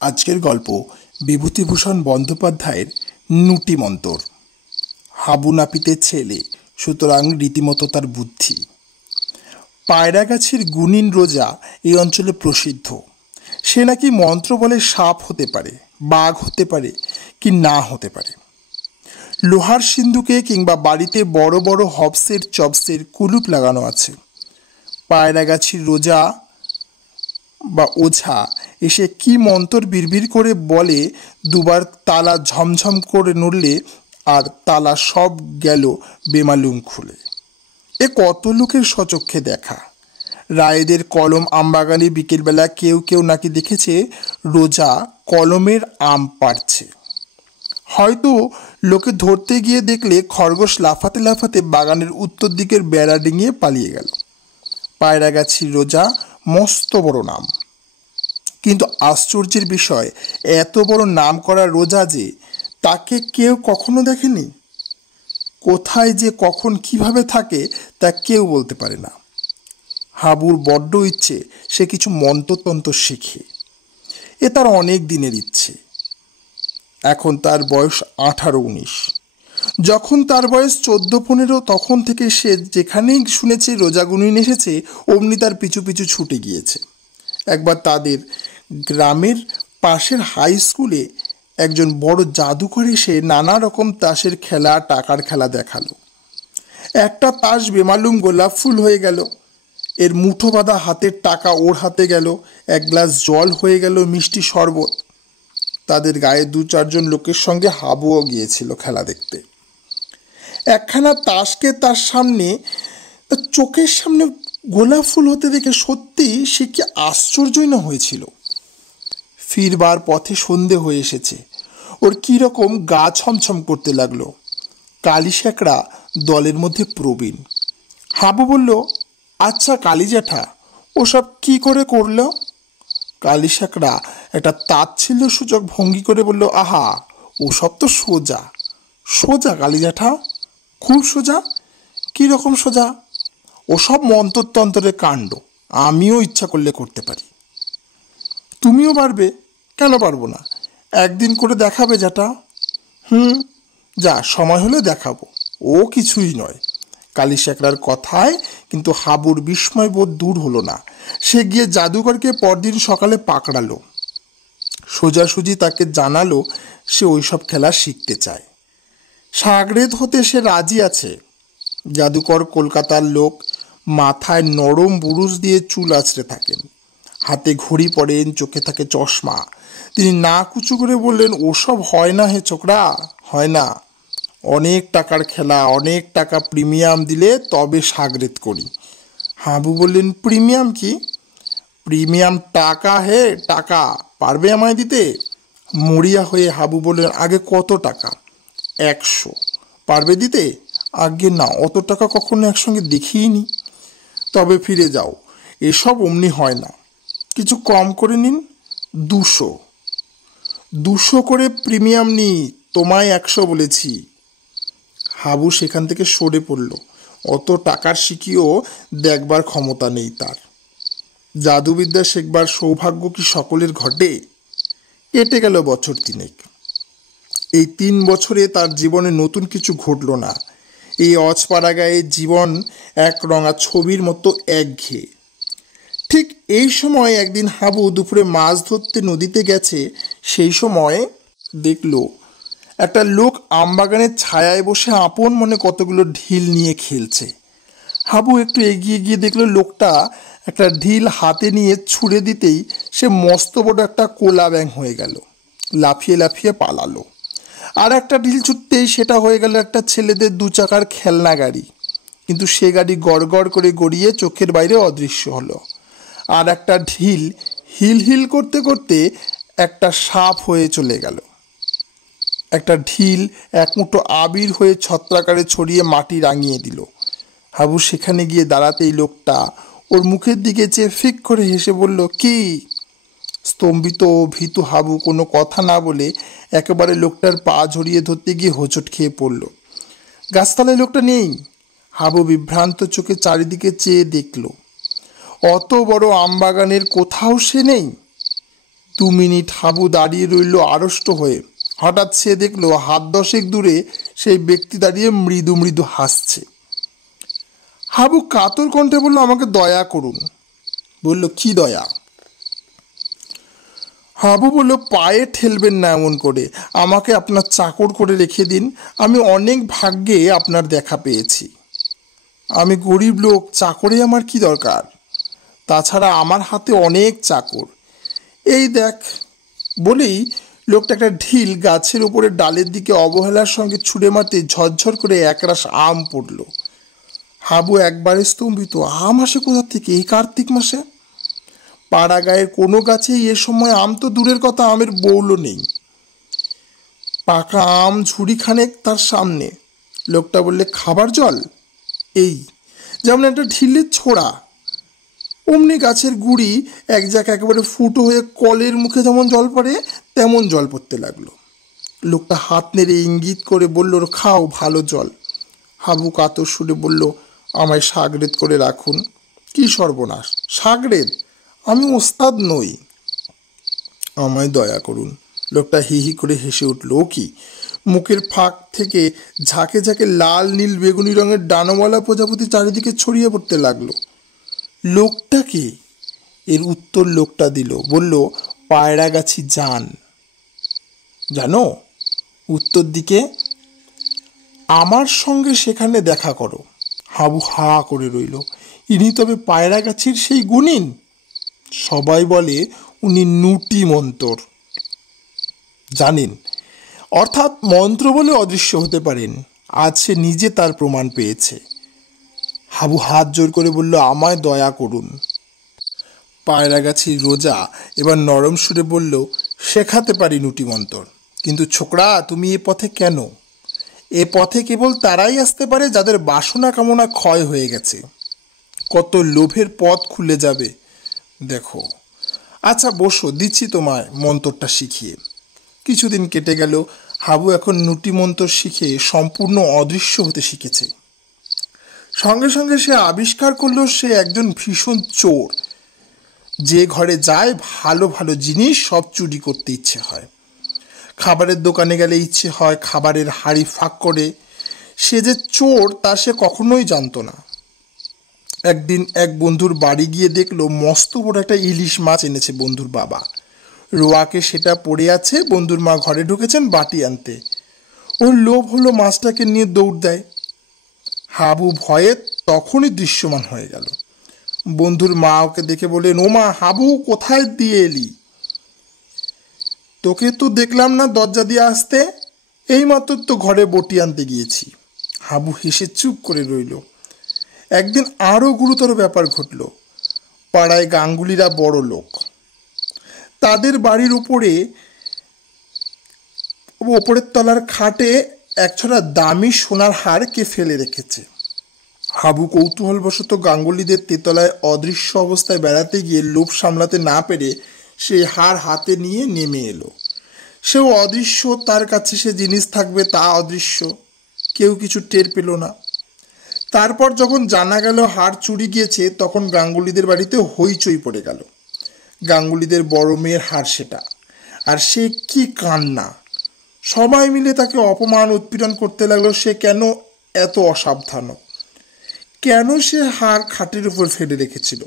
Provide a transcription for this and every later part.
আজকের গল্প বিভূতিভূষণ বন্দ্যোপাধ্যায়ের নুটি মন্তর। হাবু নাপিতের ছেলে, সুতরাং রীতিমতো তার বুদ্ধি। পায়রাগাছির গুণিন রোজা এই অঞ্চলে প্রসিদ্ধ। সে নাকি মন্ত্র বলে সাপ হতে পারে, বাঘ হতে পারে, কি না হতে পারে। লোহার সিন্ধুকে কিংবা বাড়িতে বড় বড় হবসের চবসের কুলুপ লাগানো আছে। পায়রাগাছির রোজা বা ওঝা এসে কি মন্তর বিড়বিড় করে বলে, দুবার তালা ঝমঝম করে নড়লে আর তালা সব গেল বেমালুম খুলে। এ কত লোকের সচক্ষে দেখা। রায়েদের কলম আমবাগানে বিকেলবেলা কেউ কেউ নাকি দেখেছে রোজা কলমের আম পাড়ছে। হয়তো লোকে ধরতে গিয়ে দেখলে খরগোশ লাফাতে লাফাতে বাগানের উত্তর দিকের বেড়া ডিঙিয়ে পালিয়ে গেল। পায়রাগাছির রোজা মস্ত বড় নাম, কিন্তু আশ্চর্যের বিষয়, এত বড় নাম করা রোজা যে তাকে কেউ কখনো দেখেনি। কোথায় যে কখন কিভাবে থাকে তা কেউ বলতে পারে না। হাবুর বড্ড ইচ্ছে সে কিছু মন্ত্রতন্ত্র শিখে। এ তার অনেক দিনের ইচ্ছে। এখন তার বয়স 18-19। যখন তার বয়স 14-15 তখন থেকে সে যেখানেই শুনেছে রোজাগুনিন এসেছে অমনি তার পিছু পিছু ছুটে গিয়েছে। একবার তাদের গ্রামের পাশের হাই স্কুলে একজন বড় জাদুকর এসে নানা রকম তাসের খেলা, টাকার খেলা দেখালো। একটা তাস বেমালুম গোলাপ ফুল হয়ে গেল, এর মুঠো বাঁধা হাতের টাকা ওর হাতে গেল, এক গ্লাস জল হয়ে গেল মিষ্টি শরবত। তাদের গায়ে 2-4 লোকের সঙ্গে হাবুও গিয়েছিল খেলা দেখতে। একখানা তাসকে তার সামনে, চোখের সামনে গোলাপ ফুল হতে দেখে সত্যি সে কি আশ্চর্যই না হয়েছিল। ফিরবার পথে সন্ধে হয়ে এসেছে। ওর কীরকম গা ছমছম করতে লাগলো। কালী শেখরা দলের মধ্যে প্রবীণ। হাবু বলল, আচ্ছা কালী জ্যাঠা, ওসব কি করে করল? কালী শেখরা একটা তাচ্ছিল্য সূচক ভঙ্গি করে বলল, আহা, ওসব তো সোজা সোজা কালী জ্যাঠা, খুব সোজা। কীরকম সোজা? ওসব মন্ত্রতন্ত্রের কাণ্ড, আমিও ইচ্ছা করলে করতে পারি। তুমিও পারবে? কেন পারবো না? একদিন করে দেখাবে জ্যাঠা? যা, সময় হলে দেখাবো। ও কিছুই নয়। কালী শেখরার কথায় কিন্তু হাবুর বিস্ময় বোধ দূর হলো না। সে গিয়ে জাদুকরকে পরদিন সকালে পাকড়ালো। সোজাসুজি তাকে জানালো সে ওইসব খেলা শিখতে চায়। সাগরেদ হতে সে রাজি আছে। জাদুকর কলকাতার লোক, মাথায় নরম বুরুজ দিয়ে চুল আঁচড়ে থাকেন, হাতে ঘড়ি পরেন, চোখে থাকে চশমা। তিনি নাক উঁচু করে বললেন, ওসব হয় না হে ছোকরা, হয় না। অনেক টাকার খেলা, অনেক টাকা প্রিমিয়াম দিলে তবে সাগরেদ করি। হাবু বললেন, প্রিমিয়াম কি? প্রিমিয়াম টাকা হে, টাকা। পারবে আমায় দিতে? মরিয়া হয়ে হাবু বললেন, আগে কত টাকা? 100। পারবে দিতে? আগে না, অত টাকা কখনো একসঙ্গে দেখিনি। তবে ফিরে যাও, এসব অমনি হয় না, কিছু কম করে নিন। 200। 200 করে প্রিমিয়াম নি, তোমায় 100 বলেছি। হাবু সেখান থেকে সরে পড়ল। অত টাকার শিখিও দেখবার ক্ষমতা নেই তার। জাদুবিদ্যা শেখবার সৌভাগ্য কি সকলের ঘটে? কেটে গেল বছর 3। এই 3 বছরে তার জীবনে নতুন কিছু ঘটল না। এই অজপাড়া গায়ে জীবন এক রঙা ছবির মতো একঘেয়ে। ঠিক এই সময় একদিন হাবু দুপুরে মাছ ধরতে নদীতে গেছে। সেই সময় দেখল একটা লোক আমবাগানের ছায়ায় বসে আপন মনে কতগুলো ঢিল নিয়ে খেলছে। হাবু একটু এগিয়ে গিয়ে দেখল লোকটা একটা ঢিল হাতে নিয়ে ছুঁড়ে দিতেই সে মস্ত বড় একটা কোলা ব্যাঙ হয়ে গেল, লাফিয়ে লাফিয়ে পালালো। আর একটা ঢিল ছুটতেই সেটা হয়ে গেল একটা ছেলেদের 2 চাকার খেলনা গাড়ি, কিন্তু সে গাড়ি গড়গড় করে গড়িয়ে চোখের বাইরে অদৃশ্য হলো। আর একটা ঢিল হিল হিল করতে করতে একটা সাপ হয়ে চলে গেল। একটা ঢিল এক মুঠো আবির হয়ে ছত্রাকারে ছড়িয়ে মাটি রাঙিয়ে দিল। হাবু সেখানে গিয়ে দাঁড়াতেই লোকটা ওর মুখের দিকে চেয়ে ফিক করে হেসে বলল, কি? স্তম্ভিত ও ভীতু হাবু কোনো কথা না বলে একেবারে লোকটার পা ঝরিয়ে ধরতে গিয়ে হোঁচট খেয়ে পড়ল। গাছতলায় লোকটা নেই। হাবু বিভ্রান্ত চোখে চারিদিকে চেয়ে দেখল, অত বড় আমবাগানের কোথাও সে নেই। 2 মিনিট হাবু দাঁড়িয়ে রইল আড়ষ্ট হয়ে। হঠাৎ সে দেখল হাত 10 দূরে সেই ব্যক্তি দাঁড়িয়ে মৃদু মৃদু হাসছে। হাবু কাতর কণ্ঠে বলল, আমাকে দয়া করুন। বলল, কি দয়া? হাবু বলল, পায়ে ঠেলবেন না এমন করে, আমাকে আপনার চাকর করে রেখে দিন। আমি অনেক ভাগ্যে আপনার দেখা পেয়েছি। আমি গরিব লোক, চাকরে আমার কি দরকার? তাছাড়া আমার হাতে অনেক চাকর। এই দেখ। বলেই লোকটা একটা ঢিল গাছের উপরে ডালের দিকে অবহেলার সঙ্গে ছুঁড়ে মারতে ঝরঝর করে একরাশ আম পড়ল। হাবু একবারে স্তম্ভিত। আম আসে কোথা থেকে এই কার্তিক মাসে? পাড়া গায়ের কোনো গাছেই এ সময় আম তো দূরের কথা, আমের বৌলও নেই। পাকা আম ঝুড়িখানেক তার সামনে। লোকটা বললে, খাবার জল? এই যেমন একটা ঢিলের ছোড়া। অমনি গাছের গুড়ি এক জায়গায় একেবারে ফুটো হয়ে কলের মুখে যেমন জল পড়ে তেমন জল পড়তে লাগলো। লোকটা হাত নেড়ে ইঙ্গিত করে বলল, খাও, ভালো জল। হাবু কাতর সুরে বলল, আমায় সাগরেদ করে রাখুন। কি সর্বনাশ! সাগরেদ? আমি ওস্তাদ নই। আমায় দয়া করুন। লোকটা হি হি করে হেসে উঠল। ও কি! মুখের ফাঁক থেকে ঝাঁকে ঝাঁকে লাল নীল বেগুনি রঙের ডানাওয়ালা প্রজাপতি চারিদিকে ছড়িয়ে পড়তে লাগলো। লোকটাকে? এর উত্তর লোকটা দিল, বলল, পায়রাগাছি যান। জানো উত্তর দিকে, আমার সঙ্গে সেখানে দেখা করো। হাবু হা করে রইল। ইনি তবে পায়রাগাছির সেই গুণিন? সবাই বলে উনি নুটি মন্তর জানেন, অর্থাৎ মন্ত্র বলে অদৃশ্য হতে পারেন। আজ সে নিজে তার প্রমাণ পেয়েছে। হাবু হাত জোর করে বলল, আমায় দয়া করুন। পায়রাগাছির রোজা এবার নরম সুরে বলল, শেখাতে পারি নুটি মন্তর, কিন্তু ছোকরা তুমি এ পথে কেন? এ পথে কেবল তারাই আসতে পারে যাদের বাসনা কামনা ক্ষয় হয়ে গেছে। কত লোভের পথ খুলে যাবে দেখো। আচ্ছা বসো, দিচ্ছি তোমায় মন্তরটা শিখিয়ে। কিছুদিন কেটে গেল। হাবু এখন নুটি মন্তর শিখে সম্পূর্ণ অদৃশ্য হতে শিখেছে। সঙ্গে সঙ্গে সে আবিষ্কার করলো সে একজন ভীষণ চোর। যে ঘরে যায় ভালো ভালো জিনিস সব চুরি করতে ইচ্ছে হয়। খাবারের দোকানে গেলে ইচ্ছে হয় খাবারের হাঁড়ি ফাঁক করে। সে যে চোর তা সে কখনোই জানতো না। একদিন এক বন্ধুর বাড়ি গিয়ে দেখলো মস্ত বড় একটা ইলিশ মাছ এনেছে বন্ধুর বাবা। রোয়াকে সেটা পড়ে আছে। বন্ধুর মা ঘরে ঢুকেছেন বাটি আনতে। ওর লোভ হলো, মাছটাকে নিয়ে দৌড় দেয়। হাবু ভয়ে তখনই দৃশ্যমান হয়ে গেল। বন্ধুর মা ওকে দেখে বললেন, ও মা, হাবু কোথায় দিয়ে এলি? তোকে তো দেখলাম না দরজা দিয়ে আসতে। এইমাত্র তো ঘরে বটি আনতে গিয়েছি। হাবু হেসে চুপ করে রইল। একদিন আরও গুরুতর ব্যাপার ঘটল। পাড়ায় গাঙ্গুলিরা বড় লোক। তাদের বাড়ির ওপরের তলার খাটে একছড়া দামি সোনার হার কে ফেলে রেখেছে। হাবু কৌতূহলবশত গাঙ্গুলিদের তেতলায় অদৃশ্য অবস্থায় বেড়াতে গিয়ে লোভ সামলাতে না পেরে সেই হার হাতে নিয়ে নেমে এলো। সেও অদৃশ্য, তার কাছে সে জিনিস থাকবে তা অদৃশ্য। কেউ কিছু টের পেল না। তারপর যখন জানা গেল হার চুরি গিয়েছে, তখন গাঙ্গুলিদের বাড়িতে হইচই পড়ে গেল। গাঙ্গুলিদের বড় মেয়ের হার সেটা, আর সে কি কান্না! সবাই মিলে তাকে অপমান উৎপীড়ন করতে লাগলো। সে কেন এত অসাবধান? কেন সে হার খাটের উপর ফেলে রেখেছিল?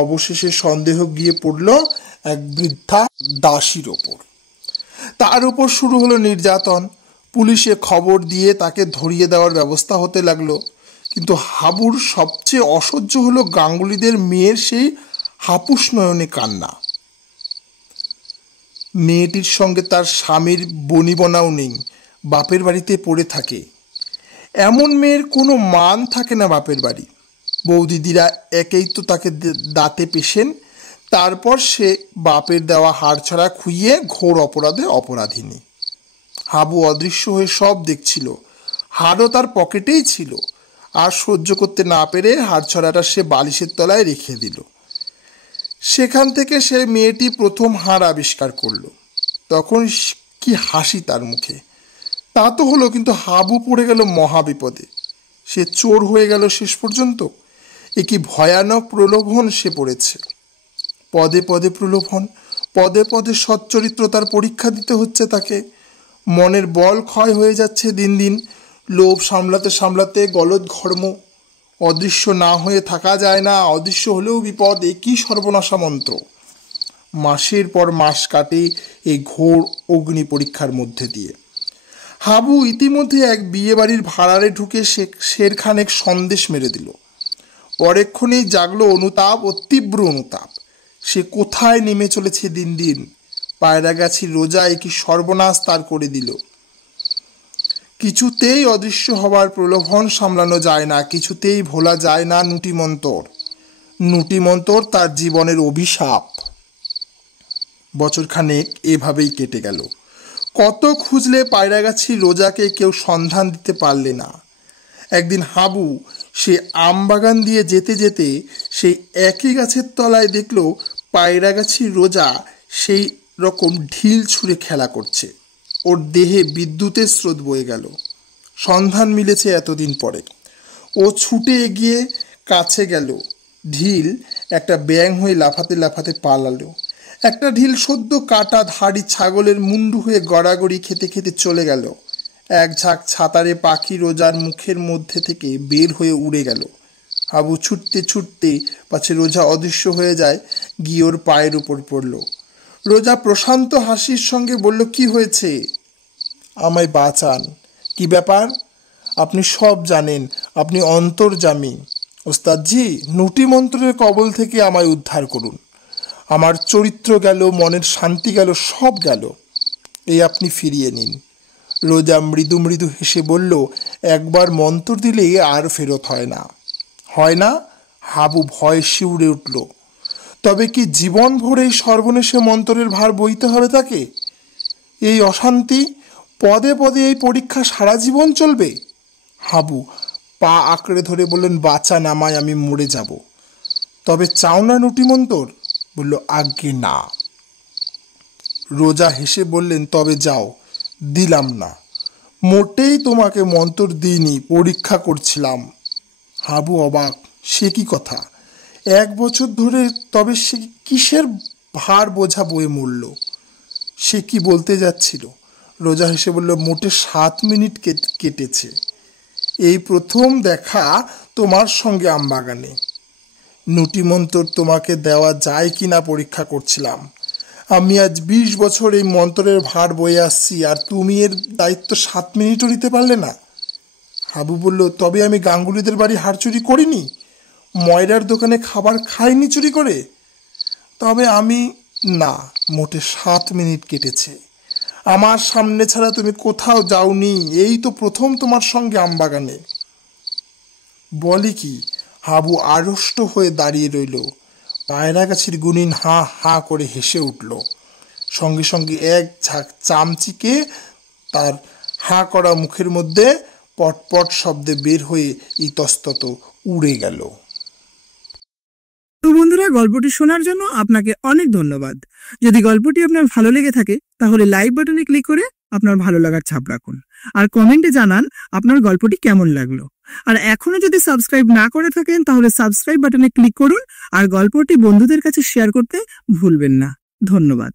অবশেষে সন্দেহ গিয়ে পড়ল এক বৃদ্ধা দাসীর ওপর। তার উপর শুরু হলো নির্যাতন। পুলিশে খবর দিয়ে তাকে ধরিয়ে দেওয়ার ব্যবস্থা হতে লাগলো। কিন্তু হাবুর সবচেয়ে অসহ্য হলো গাঙ্গুলিদের মেয়ের সেই হাপুস নয়নে কান্না। মেয়েটির সঙ্গে তার স্বামীর বনিবনাও নেই, বাপের বাড়িতে পড়ে থাকে। এমন মেয়ের কোনো মান থাকে না বাপের বাড়ি। বৌদিদিরা একেই তো তাকে দাঁতে পেশেন। তারপর সে বাপের দেওয়া হাড় ছাড়া খুইয়ে ঘোর অপরাধে অপরাধিনী। হাবু অদৃশ্য হয়ে সব দেখছিল। হাড়ও তার পকেটেই ছিল। আর সহ্য করতে না পেরে হাড় ছড়াটা সে বালিশের তলায় রেখে দিল। সেখান থেকে সে মেয়েটি প্রথম হাড় আবিষ্কার করল। তখন কি হাসি তার মুখে! তা তো হলো, কিন্তু হাবু পড়ে গেল মহাবিপদে। সে চোর হয়ে গেল শেষ পর্যন্ত। এ কি ভয়ানক প্রলোভন সে পড়েছে! পদে পদে প্রলোভন। পদে পদে সচ্চরিত্রতার পরীক্ষা দিতে হচ্ছে তাকে। মনের বল ক্ষয় হয়ে যাচ্ছে দিন দিন। লোভ সামলাতে সামলাতে গলদঘর্ম। অদৃশ্য না হয়ে থাকা যায় না, অদৃশ্য হলেও বিপদ। এ কি সর্বনাশা মন্ত্র! মাসের পর মাস কাটে এই ঘোর অগ্নি পরীক্ষার মধ্যে দিয়ে। হাবু ইতিমধ্যে এক বিয়ে বাড়ির ভাড়ারে ঢুকে শেরখানেক সন্দেশ মেরে দিল। পরেক্ষণেই জাগলো অনুতাপ ও তীব্র অনুতাপ। সে কোথায় নেমে চলেছে দিন দিন। পায়রাগাছির রোজা একই সর্বনাশ তার করে দিল। কিছুতেই অদৃশ্য হবার প্রলোভন সামলানো যায় না, কিছুতেই ভোলা যায় না নুটিমন্তর। নুটিমন্তর তার জীবনের অভিশাপ। বছরখানেক এভাবেই কেটে গেল। কত খুঁজলে পায়রাগাছি রোজাকে কেউ সন্ধান দিতে পারলে না। একদিন হাবু সে আমবাগান দিয়ে যেতে যেতে সেই একই গাছের তলায় দেখল পায়রাগাছি রোজা সেই রকম ঢিল ছুঁড়ে খেলা করছে। ওর দেহে বিদ্যুতের স্রোত বয়ে গেল। সন্ধান মিলেছে এতদিন পরে। ও ছুটে এগিয়ে কাছে গেল। ঢিল একটা ব্যাঙ হয়ে লাফাতে লাফাতে পালালো। একটা ঢিল সদ্য কাটা ধাড়ি ছাগলের মুন্ডু হয়ে গড়াগড়ি খেতে খেতে চলে গেল। এক ঝাঁক ছাতারে পাখি রোজার মুখের মধ্যে থেকে বের হয়ে উড়ে গেল। হাবু ছুটতে ছুটতে পাছে রোজা অদৃশ্য হয়ে যায়, গিয়ে ওর পায়ের উপর পড়ল। রোজা প্রশান্ত হাসির সঙ্গে বলল, কি হয়েছে? আমায় বাঁচান। কি ব্যাপার? আপনি সব জানেন, আপনি অন্তর্যামী। ওস্তাদজি, নুটি মন্ত্রের কবল থেকে আমায় উদ্ধার করুন। আমার চরিত্র গেল, মনের শান্তি গেল, সব গেল। এই আপনি ফিরিয়ে নিন। রোজা মৃদু মৃদু হেসে বলল, একবার মন্ত্র দিলে আর ফেরত হয় না। হয় না? হাবু ভয়ে শিউরে উঠল। তবে কি জীবন ভর এই সর্বনেশে মন্ত্রের ভার বইতে হবে তাকে? এই অশান্তি, পদে পদে এই পরীক্ষা সারা জীবন চলবে? হাবু পা আঁকড়ে ধরে বললেন, বাঁচা নামায়, আমি মরে যাব। তবে চাও না নুটিমন্তর? বলল, আজ্ঞে না। রোজা হেসে বললেন, তবে যাও। দিলাম না। মোটেই তোমাকে মন্ত্র দিইনি, পরীক্ষা করছিলাম। হাবু অবাক। সে কি কথা? 1 বছর ধরে তবে সে কিসের ভার বোঝা বয়ে মরল? সে কি বলতে যাচ্ছিল? রোজা হেসে বলল, মোটে 7 মিনিট কেটেছে। এই প্রথম দেখা তোমার সঙ্গে আমবাগানে। নুটিমন্তর তোমাকে দেওয়া যায় কি না পরীক্ষা করছিলাম। আমি আজ 20 বছর এই মন্ত্রের ভার বয়ে আসছি, আর তুমি এর দায়িত্ব 7 মিনিটও নিতে পারলে না। হাবু বলল, তবে আমি গাঙ্গুলিদের বাড়ি হাড় চুরি করিনি, ময়রার দোকানে খাবার খাইনি চুরি করে। তবে আমি না, মোটে 7 মিনিট কেটেছে। আমার সামনে ছাড়া তুমি কোথাও যাওনি, এই তো প্রথম তোমার সঙ্গে আমবাগানে। বলি কি? হাবু আড়ষ্ট হয়ে দাঁড়িয়ে রইল। পায়রাগাছির গুনিন হাঁ হাঁ করে হেসে উঠল। সঙ্গে সঙ্গে এক ঝাঁক চামচিকে তার হাঁ করা মুখের মধ্যে পটপট শব্দে বের হয়ে ইতস্তত উড়ে গেল। তো বন্ধুরা, গল্পটি শোনার জন্য আপনাকে অনেক ধন্যবাদ। যদি গল্পটি আপনার ভালো লেগে থাকে তাহলে লাইক বাটনে ক্লিক করে আপনার ভালো লাগার ছাপ রাখুন, আর কমেন্টে জানান আপনার গল্পটি কেমন লাগলো। আর এখনো যদি সাবস্ক্রাইব না করে থাকেন তাহলে সাবস্ক্রাইব বাটনে ক্লিক করুন, আর গল্পটি বন্ধুদের কাছে শেয়ার করতে ভুলবেন না। ধন্যবাদ।